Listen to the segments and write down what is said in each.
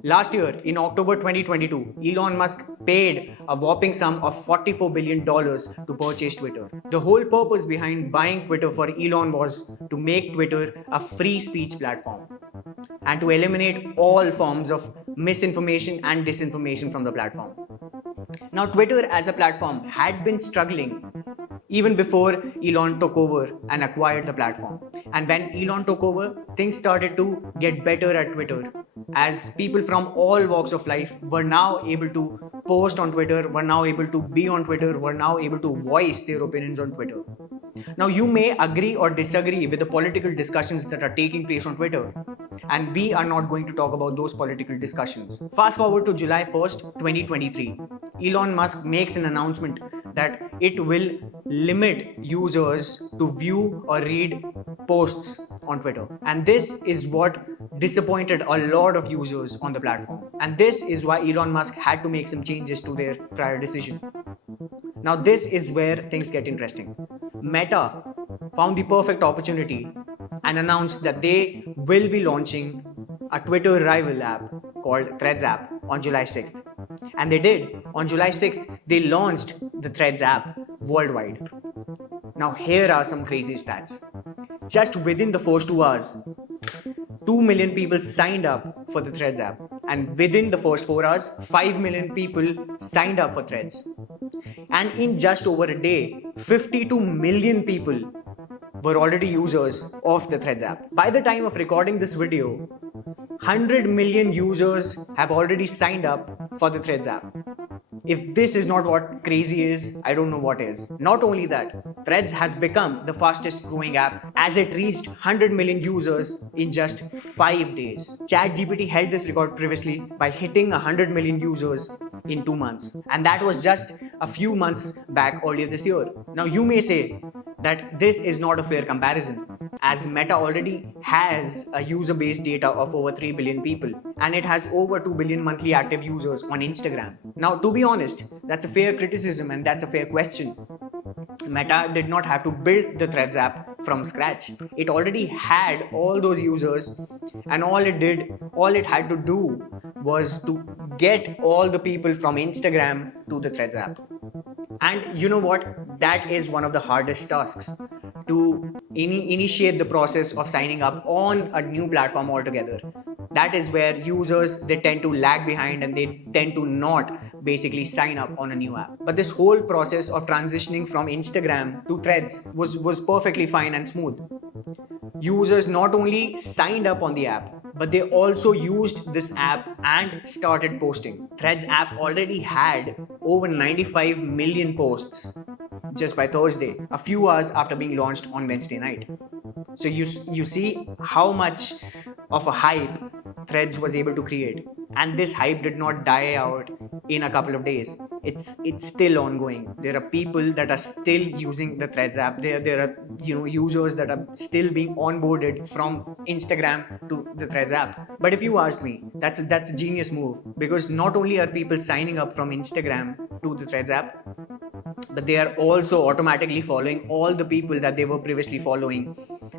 Last year, in October 2022, Elon Musk paid a whopping sum of $44 billion to purchase Twitter. The whole purpose behind buying Twitter for Elon was to make Twitter a free speech platform and to eliminate all forms of misinformation and disinformation from the platform. Now, Twitter as a platform had been struggling even before Elon took over and acquired the platform. And when Elon took over, things started to get better at Twitter, as people from all walks of life were now able to post on Twitter, were now able to be on Twitter, were now able to voice their opinions on Twitter. Now, you may agree or disagree with the political discussions that are taking place on Twitter, and we are not going to talk about those political discussions. Fast forward to July 1st, 2023. Elon Musk makes an announcement that it will limit users to view or read posts on Twitter. And this is what disappointed a lot of users on the platform. And this is why Elon Musk had to make some changes to their prior decision. Now, this is where things get interesting. Meta found the perfect opportunity and announced that they will be launching a Twitter rival app called Threads app on July 6th. And they did. On July 6th, they launched the Threads app worldwide. Now, here are some crazy stats. Just within the first 2 hours, 2 million people signed up for the Threads app. And within the first 4 hours, 5 million people signed up for Threads. And in just over a day, 52 million people were already users of the Threads app. By the time of recording this video, 100 million users have already signed up for the Threads app. If this is not what crazy is, I don't know what is. Not only that, Threads has become the fastest growing app as it reached 100 million users in just 5 days. ChatGPT held this record previously by hitting 100 million users in 2 months. And that was just a few months back earlier this year. Now you may say that this is not a fair comparison, as Meta already has a user base data of over 3 billion people and it has over 2 billion monthly active users on Instagram. Now, to be honest, that's a fair criticism and that's a fair question. Meta did not have to build the Threads app from scratch. It already had all those users, and all it had to do was to get all the people from Instagram to the Threads app. And you know what? That is one of the hardest tasks, to initiate the process of signing up on a new platform altogether. That is where users, they tend to lag behind and they tend to not basically sign up on a new app. But this whole process of transitioning from Instagram to Threads was perfectly fine and smooth. Users not only signed up on the app, but they also used this app and started posting. Threads app already had over 95 million posts just by Thursday, a few hours after being launched on Wednesday night. So you see how much of a hype Threads was able to create. And this hype did not die out in a couple of days. It's still ongoing. There are people that are still using the Threads app. There are users that are still being onboarded from Instagram to the Threads app. But if you ask me, that's a genius move, because not only are people signing up from Instagram to the Threads app, but they are also automatically following all the people that they were previously following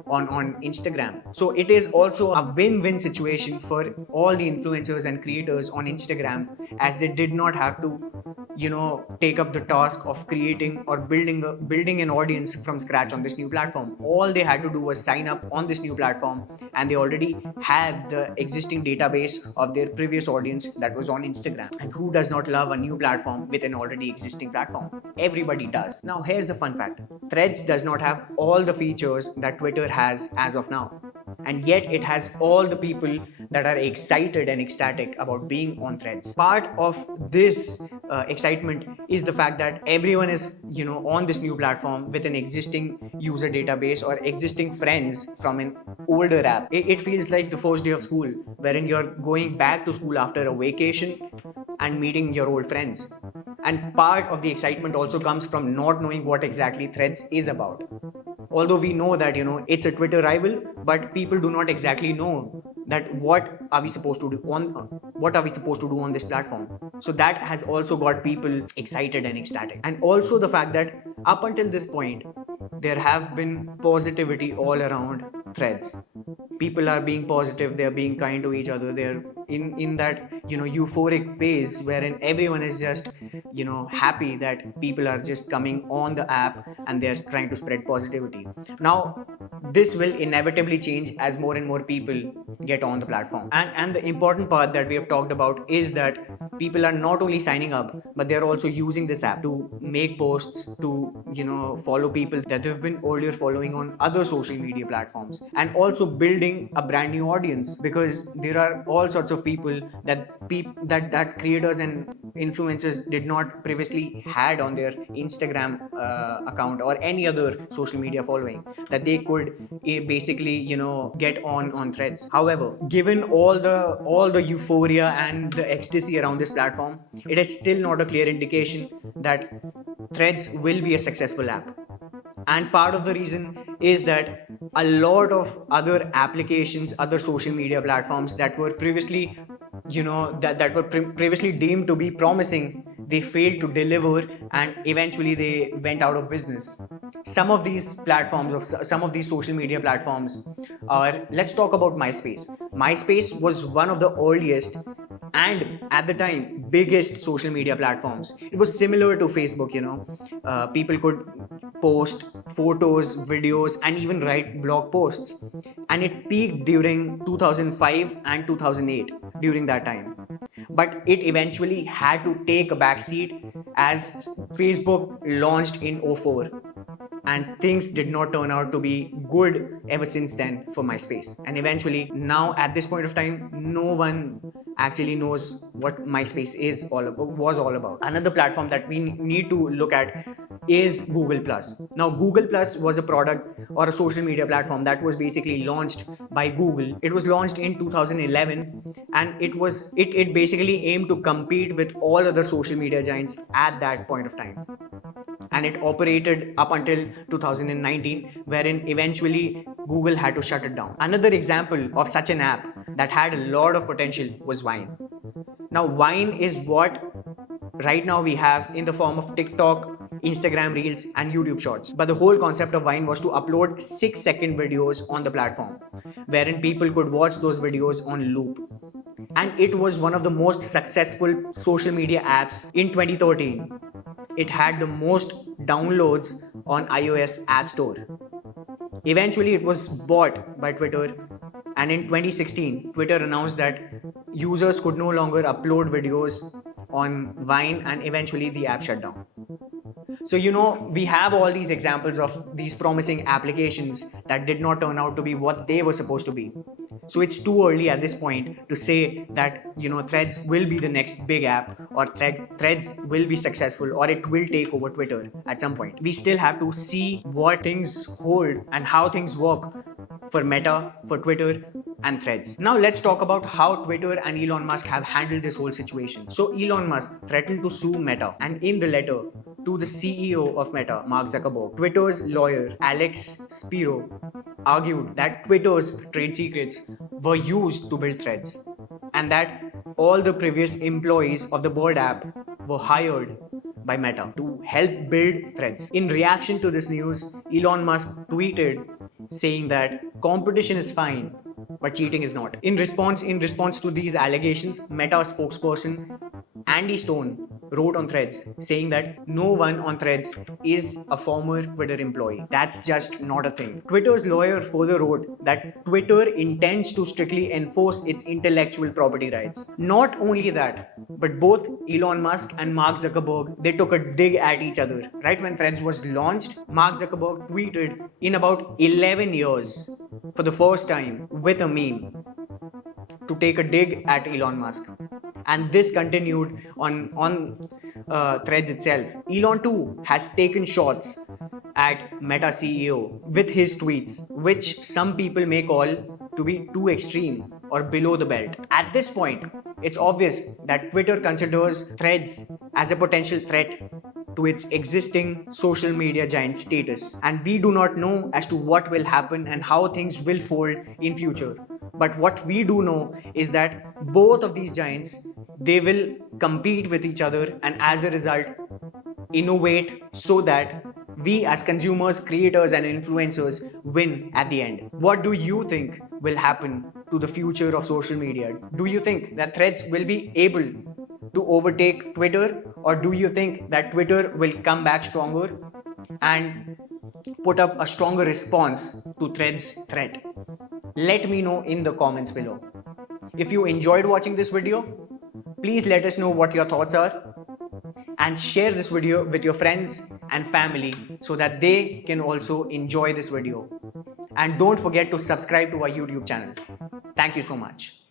on Instagram. So it is also a win-win situation for all the influencers and creators on Instagram, as they did not have to take up the task of creating or building an audience from scratch on this new platform. All they had to do was sign up on this new platform, and they already had the existing database of their previous audience that was on Instagram. And who does not love a new platform with an already existing platform? Everybody does. Now here's a fun fact. Threads does not have all the features that Twitter has as of now, and yet it has all the people that are excited and ecstatic about being on Threads. Part of this excitement is the fact that everyone is on this new platform with an existing user database or existing friends from an older app. It feels like the first day of school, wherein you're going back to school after a vacation and meeting your old friends. And part of the excitement also comes from not knowing what exactly Threads is about. Although we know that it's a Twitter rival, but people do not exactly know that what are we supposed to do on this platform. So that has also got people excited and ecstatic. And also the fact that up until this point, there have been positivity all around Threads. people are being positive, they're being kind to each other, they're in that euphoric phase wherein everyone is just happy that people are just coming on the app and they're trying to spread positivity. Now this will inevitably change as more and more people get on the platform, and the important part that we have talked about is that people are not only signing up, but they're also using this app to make posts, to follow people that they've been earlier following on other social media platforms, and also building a brand new audience, because there are all sorts of people that creators and influencers did not previously had on their Instagram account or any other social media following, that they could basically get on Threads. However, given all the euphoria and the ecstasy around this platform, it is still not a clear indication that Threads will be a successful app. And part of the reason is that a lot of other applications, other social media platforms that were previously previously deemed to be promising, they failed to deliver, and eventually they went out of business. Some of these platforms, of some of these social media platforms are, let's talk about MySpace. MySpace was one of the earliest and at the time biggest social media platforms. It was similar to Facebook. People could post photos, videos, and even write blog posts, and it peaked during 2005 and 2008 during that time. But it eventually had to take a backseat as Facebook launched in 04, and things did not turn out to be good ever since then for MySpace. And eventually, now at this point of time, no one actually knows what MySpace was all about. Another platform that we need to look at is Google Plus. Now, Google Plus was a product or a social media platform that was basically launched by Google. It was launched in 2011, and it basically aimed to compete with all other social media giants at that point of time. And it operated up until 2019, wherein eventually Google had to shut it down. Another example of such an app that had a lot of potential was Vine. Now, Vine is what right now we have in the form of TikTok, Instagram Reels, and YouTube Shorts. But the whole concept of Vine was to upload 6-second videos on the platform, wherein people could watch those videos on loop. And it was one of the most successful social media apps in 2013. It had the most downloads on iOS App Store. Eventually, it was bought by Twitter, and in 2016, Twitter announced that users could no longer upload videos on Vine, and eventually the app shut down. So, we have all these examples of these promising applications that did not turn out to be what they were supposed to be. So it's too early at this point to say that Threads will be the next big app, or Threads will be successful, or it will take over Twitter at some point. We still have to see what things hold and how things work for Meta, for Twitter, and Threads. Now let's talk about how Twitter and Elon Musk have handled this whole situation. So Elon Musk threatened to sue Meta, and in the letter to the CEO of Meta, Mark Zuckerberg, Twitter's lawyer, Alex Spiro, argued that Twitter's trade secrets were used to build Threads, and that all the previous employees of the Bird app were hired by Meta to help build Threads. In reaction to this news, Elon Musk tweeted saying that competition is fine, but cheating is not. In response to these allegations, Meta spokesperson Andy Stone wrote on Threads saying that no one on Threads is a former Twitter employee. That's just not a thing. Twitter's lawyer further wrote that Twitter intends to strictly enforce its intellectual property rights. Not only that, but both Elon Musk and Mark Zuckerberg, they took a dig at each other. Right when Threads was launched, Mark Zuckerberg tweeted in about 11 years for the first time with a meme to take a dig at Elon Musk. And this continued on Threads itself. Elon too has taken shots at Meta CEO with his tweets, which some people may call to be too extreme or below the belt. At this point, it's obvious that Twitter considers Threads as a potential threat to its existing social media giant status, and we do not know as to what will happen and how things will fold in future. But what we do know is that both of these giants, they will compete with each other, and as a result innovate so that we as consumers, creators, and influencers win at the end. What do you think? will happen to the future of social media? Do you think that Threads will be able to overtake Twitter, or do you think that Twitter will come back stronger and put up a stronger response to Threads' threat? Let me know in the comments below. If you enjoyed watching this video, please let us know what your thoughts are and share this video with your friends and family so that they can also enjoy this video. And don't forget to subscribe to our YouTube channel. Thank you so much.